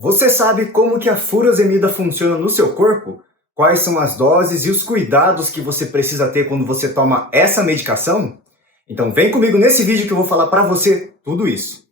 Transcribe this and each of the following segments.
Você sabe como que a furosemida funciona no seu corpo? Quais são as doses e os cuidados que você precisa ter quando você toma essa medicação? Então vem comigo nesse vídeo que eu vou falar para você tudo isso.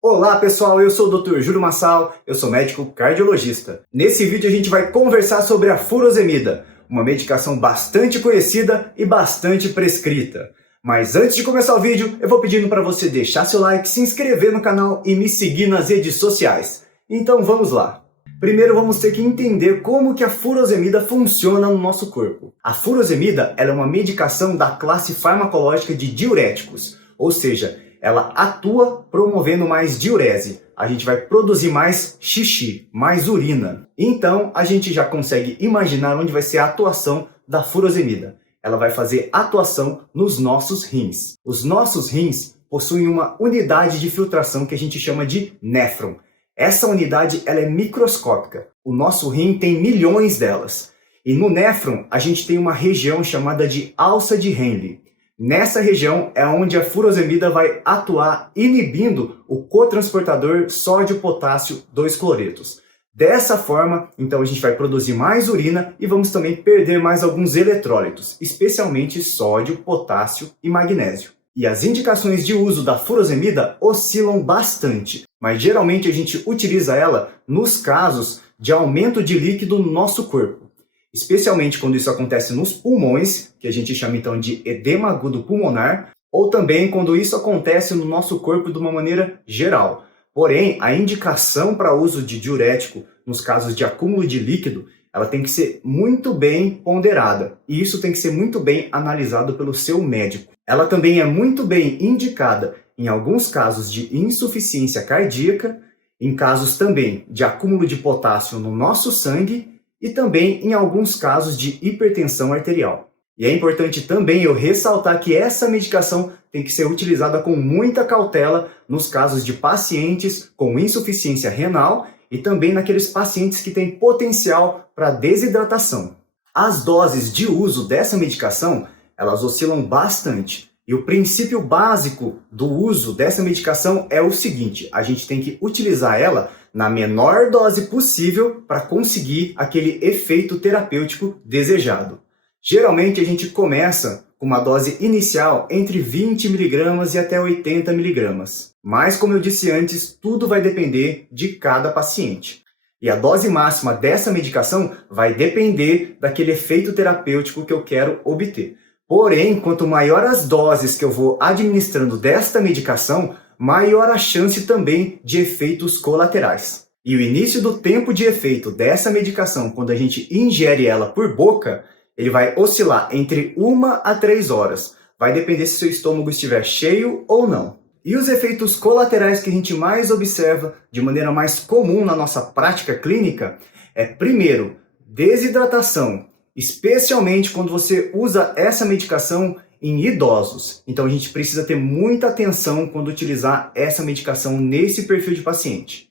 Olá pessoal, eu sou o Dr. Júlio Massal, eu sou médico cardiologista. Nesse vídeo a gente vai conversar sobre a furosemida, uma medicação bastante conhecida e bastante prescrita. Mas antes de começar o vídeo, eu vou pedindo para você deixar seu like, se inscrever no canal e me seguir nas redes sociais. Então vamos lá! Primeiro vamos ter que entender como que a furosemida funciona no nosso corpo. A furosemida ela é uma medicação da classe farmacológica de diuréticos, ou seja, ela atua promovendo mais diurese. A gente vai produzir mais xixi, mais urina. Então a gente já consegue imaginar onde vai ser a atuação da furosemida. Ela vai fazer atuação nos nossos rins. Os nossos rins possuem uma unidade de filtração que a gente chama de néfron. Essa unidade ela é microscópica. O nosso rim tem milhões delas. E no néfron a gente tem uma região chamada de alça de Henle. Nessa região é onde a furosemida vai atuar inibindo o cotransportador sódio-potássio 2-cloretos. Dessa forma, então a gente vai produzir mais urina e vamos também perder mais alguns eletrólitos, especialmente sódio, potássio e magnésio. E as indicações de uso da furosemida oscilam bastante, mas geralmente a gente utiliza ela nos casos de aumento de líquido no nosso corpo, especialmente quando isso acontece nos pulmões, que a gente chama então de edema agudo pulmonar, ou também quando isso acontece no nosso corpo de uma maneira geral. Porém, a indicação para uso de diurético nos casos de acúmulo de líquido, ela tem que ser muito bem ponderada. E isso tem que ser muito bem analisado pelo seu médico. Ela também é muito bem indicada em alguns casos de insuficiência cardíaca, em casos também de acúmulo de potássio no nosso sangue e também em alguns casos de hipertensão arterial. E é importante também eu ressaltar que essa medicação tem que ser utilizada com muita cautela nos casos de pacientes com insuficiência renal e também naqueles pacientes que têm potencial para desidratação. As doses de uso dessa medicação, elas oscilam bastante. E o princípio básico do uso dessa medicação é o seguinte: a gente tem que utilizar ela na menor dose possível para conseguir aquele efeito terapêutico desejado. Geralmente a gente começa com uma dose inicial entre 20 mg e até 80 mg. Mas como eu disse antes, tudo vai depender de cada paciente. E a dose máxima dessa medicação vai depender daquele efeito terapêutico que eu quero obter. Porém, quanto maior as doses que eu vou administrando desta medicação, maior a chance também de efeitos colaterais. E o início do tempo de efeito dessa medicação, quando a gente ingere ela por boca, ele vai oscilar entre 1 a 3 horas. Vai depender se seu estômago estiver cheio ou não. E os efeitos colaterais que a gente mais observa de maneira mais comum na nossa prática clínica é, primeiro, desidratação, especialmente quando você usa essa medicação em idosos. Então a gente precisa ter muita atenção quando utilizar essa medicação nesse perfil de paciente.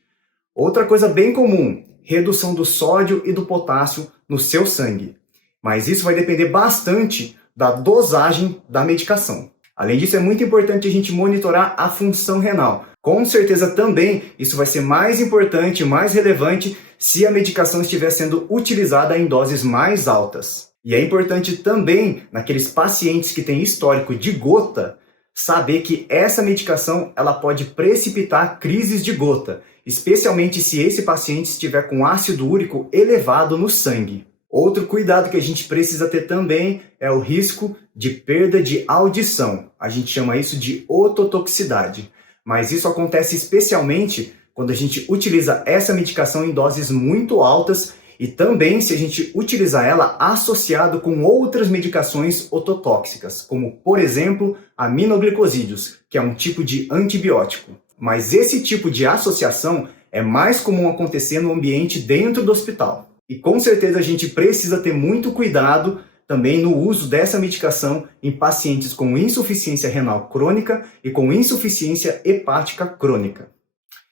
Outra coisa bem comum, redução do sódio e do potássio no seu sangue. Mas isso vai depender bastante da dosagem da medicação. Além disso, é muito importante a gente monitorar a função renal. Com certeza também isso vai ser mais importante, mais relevante, se a medicação estiver sendo utilizada em doses mais altas. E é importante também, naqueles pacientes que têm histórico de gota, saber que essa medicação ela pode precipitar crises de gota, especialmente se esse paciente estiver com ácido úrico elevado no sangue. Outro cuidado que a gente precisa ter também é o risco de perda de audição. A gente chama isso de ototoxicidade. Mas isso acontece especialmente quando a gente utiliza essa medicação em doses muito altas e também se a gente utilizar ela associado com outras medicações ototóxicas, como, por exemplo, aminoglicosídeos, que é um tipo de antibiótico. Mas esse tipo de associação é mais comum acontecer no ambiente dentro do hospital. E com certeza a gente precisa ter muito cuidado também no uso dessa medicação em pacientes com insuficiência renal crônica e com insuficiência hepática crônica.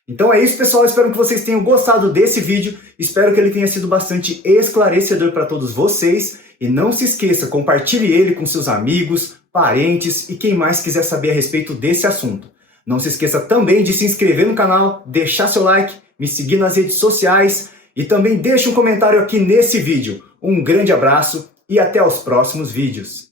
Então é isso, pessoal. Espero que vocês tenham gostado desse vídeo. Espero que ele tenha sido bastante esclarecedor para todos vocês. E não se esqueça, compartilhe ele com seus amigos, parentes e quem mais quiser saber a respeito desse assunto. Não se esqueça também de se inscrever no canal, deixar seu like, me seguir nas redes sociais e também deixe um comentário aqui nesse vídeo. Um grande abraço e até os próximos vídeos.